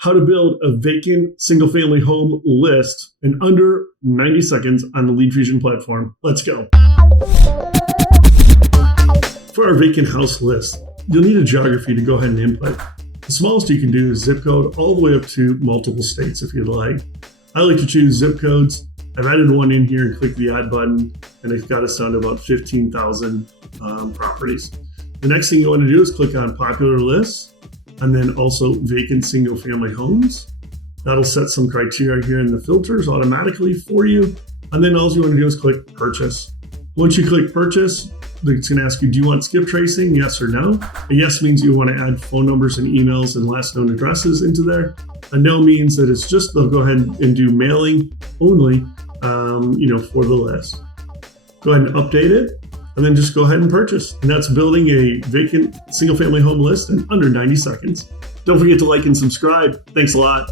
how to build a vacant single-family home list in under 90 seconds on the LeadFuzion platform. Let's go. For our vacant house list, you'll need a geography to go ahead and input. The smallest you can do is zip code all the way up to multiple states if you'd like. I like to choose zip codes. I've added one in here and click the add button, and it's got us down to about 15,000 properties. The next thing you want to do is click on popular lists, and then also vacant single family homes. That'll set some criteria here in the filters automatically for you. And then all you want to do is click purchase. Once you click purchase, it's going to ask you, do you want skip tracing? Yes or no? A yes means you want to add phone numbers and emails and last known addresses into there. A no means that it's just, they'll go ahead and do mailing only, for the list. Go ahead and update it, and then just go ahead and purchase. And that's building a vacant single family home list in under 90 seconds. Don't forget to like and subscribe. Thanks a lot.